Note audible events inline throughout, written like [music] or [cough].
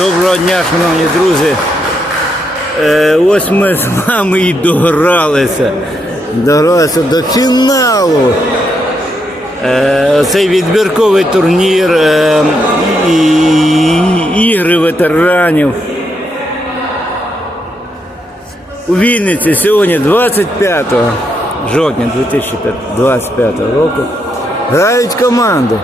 Доброго дня, шановні друзі. Е, ось ми з вами і догралися. Догралися до фіналу. Е, цей відбірковий турнір е, і ігри ветеранів. У Вінниці сьогодні 25 жовтня 2025 року грають команди.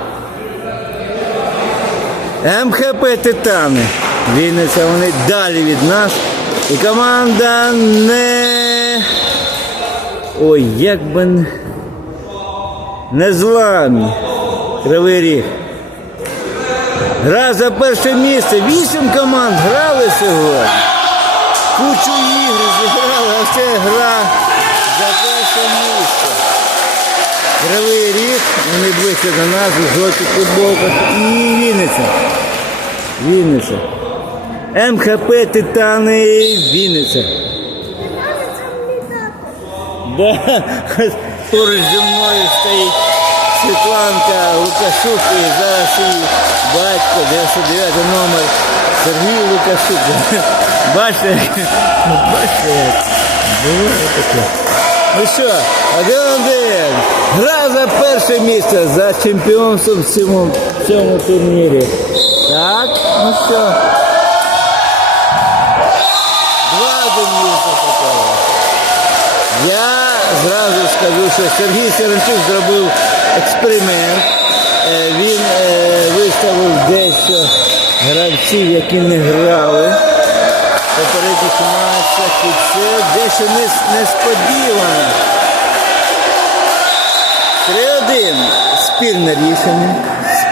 МХП Титани. Вінниця вони далі від нас. І команда не. Ой, як би не. Зламі. Кривий ріг. Гра за перше місце. Вісім команд грали сьогодні. Кучу ігри зіграли, а це гра за перше місце. Кривий ріг, вони ближче до нас, у жовтих футболках. І Вінниця. Вінниця. МХП Титани Вінниця. Да. [laughs] Поруч зі мною стоїть Світланка Лукашук і зараз її батько, 99 номер Сергій Лукашук. Бачите, бачите, як було таке. Ну що, один-один. Гра за перше місце за чемпіонством в цьому, в цьому турнірі. Так, ну що. Два-один місце. Я зразу скажу, що Сергій Саранчук зробив експеримент. Е, Він е, виставив дещо гравців, які не грали попередніх матчах. І це дещо нес- несподівано. 3-1. Спірне рішення.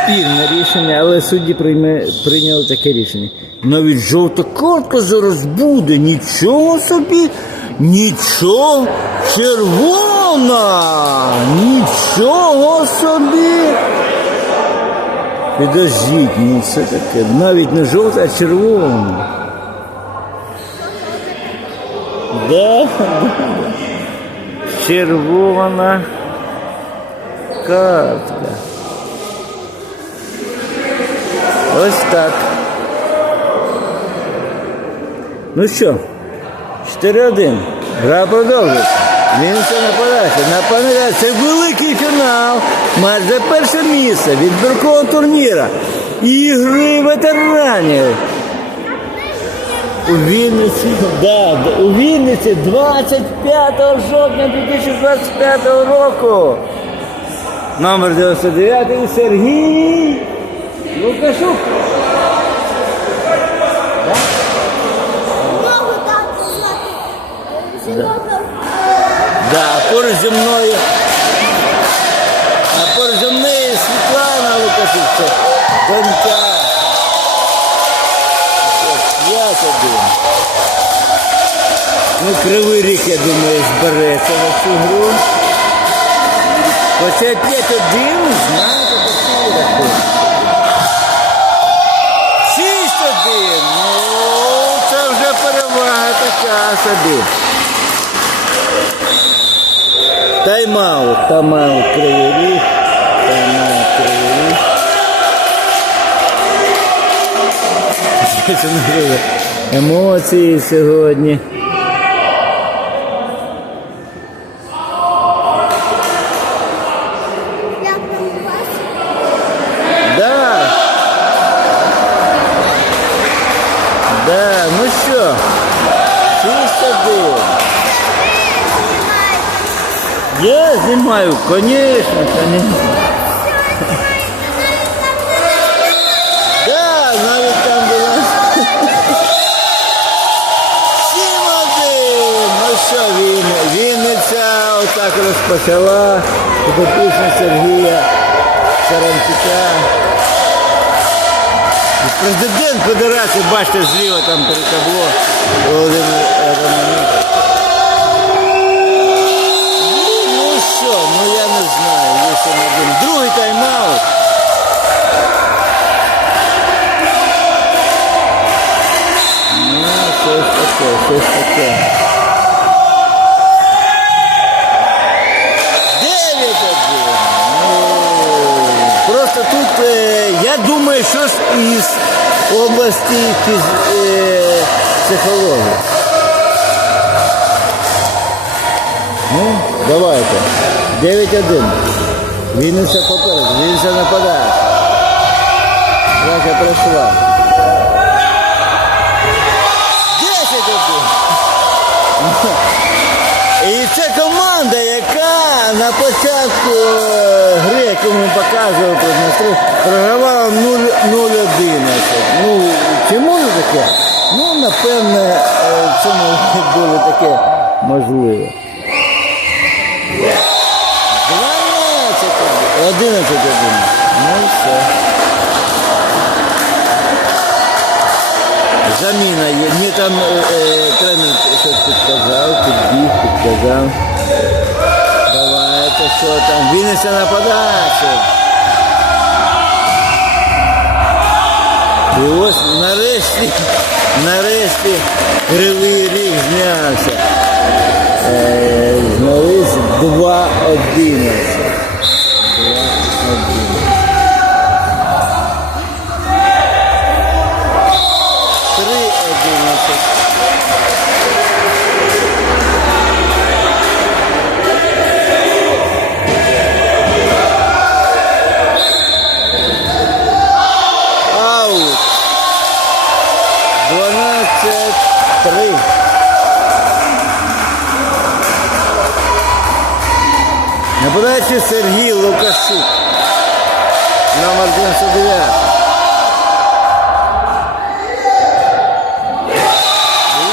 Спірне рішення, але судді прийме, прийняли таке рішення. Навіть жовта картка зараз буде. Нічого собі. Нічого. Червона. Нічого собі. Підождіть, ну це таке. Навіть не жовта, а червона. Да. Червона картка. Ось так. Ну що, 4-1. Гра продовжується. Він це нападається. Нападає. Це великий фінал. Матч перше місце від відбіркового турніра. Ігри ветеранів. У Вінниці, да, у Вінниці 25 жовтня 2025 року. Номер 99 Сергій Лукашук. Ногу дати знати. Жінок Да, поруч зі мною. А Світлана Лукашук. Це донька. П'ять один. Ну, кривий ріг, я думаю, збереться на цю гру. Хоча 5-1, знаєте, такий рахунок. 6-1. Ну, це вже перевага така собі. Тайм-аут, тайм-аут кривий ріг. Тайм-аут кривий ріг. Емоції сьогодні. Я знімаю, конечно. Да, навіть там була. 7-1. Ну що, він, Вінниця отак розпочала. Підопічна Сергія Саранчука. Президент Федерації, бачите, зліва там перед табло Володимир Романюк. Другий тайм-аут. Ну, щось таке, щось таке. Дев'ять один. Ну, просто тут, е, я думаю, щось із області фіз... е... психології. Ну, давайте. 9-1. Вінниця попереду. Вінниця нападає. Третя пройшла. 10-1. І це команда, яка на початку е, гри, яку ми показували Дністру, програвала 0-11. Ну, чому не таке? Ну, напевне, е, цьому [laughs] було таке можливе. 11 один. Ну і все. Заміна є. Мені там е, е, тренер щось підказав, підбіг, підказав. Давайте, що там? Вінниця нападає. І ось нарешті, нарешті кривий ріг знявся. Е, Знались 2-11. 2-11. Нападаючий Сергій Лукашук. Номер 99.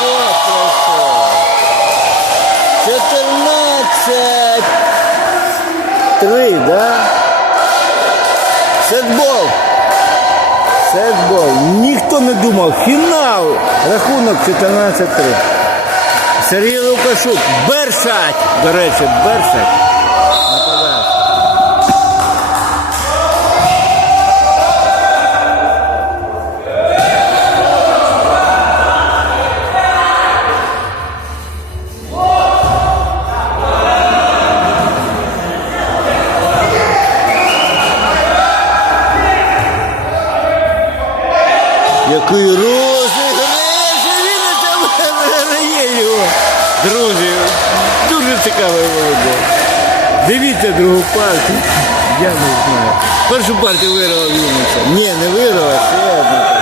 Вот прошел. 14 3, да? Сетбол. Сетбол. Ніхто не думав. Фінал. Рахунок 14-3. Сергій Лукашук. Бершать. До речі, Бершать. Який розіграш! Він це виграє його. Друзі, дуже цікавий володя. Дивіться другу партію. Я не знаю. Першу партію виграла Вінниця. Ні, не виграла, ще одна.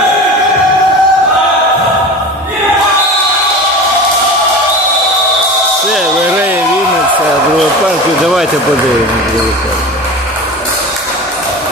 Все, виграє Вінниця, другу партію. Давайте подивимося.